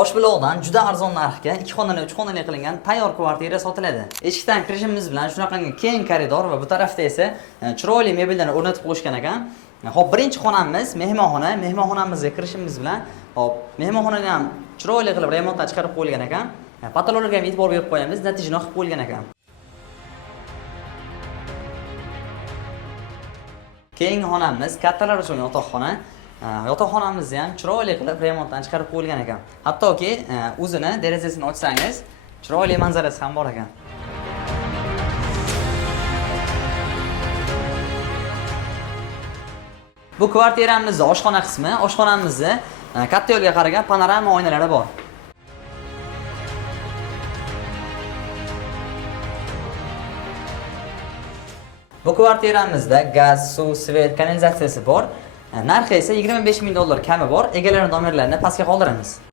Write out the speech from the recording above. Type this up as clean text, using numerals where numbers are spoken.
Toshbuloqdan juda arzon narxga 2 xonali, 3 xonali qilingan tayyor kvartira sotiladi. Eshikdan kirishimiz bilan shunaqangi keng koridor va bu tarafda esa chiroyli mebellarni o'rnatib qo'yishgan ekan. Hop, birinchi xonamiz mehmonxona. Mehmonxonamizga kirishimiz bilan hop, mehmonxonani ham chiroyli qilib remontdan chiqarib qo'yilgan ekan. Patologlarga ham e'tibor berib qo'yamiz, natijani qilib qo'yilgan ekan. Keyingi xonamiz kattalar uchun yotoqxona. Yotoqxonamizni ham chiroyli qilib remontdan chiqarib qo'yilgan ekan. Hattoki o'zini derazasini ochsangiz, chiroyli manzarasi ham bor ekan. Bu kvartiramizning oshxona qismi. Oshxonamizda katta yo'lga qaragan panorama oynalari bor. Bu kvartiramizda gaz, suv, svet, kanalizatsiyasi bor. Narxi esa $25,000 kami bor. Egalarning nomerlarini pastga qoldiramiz.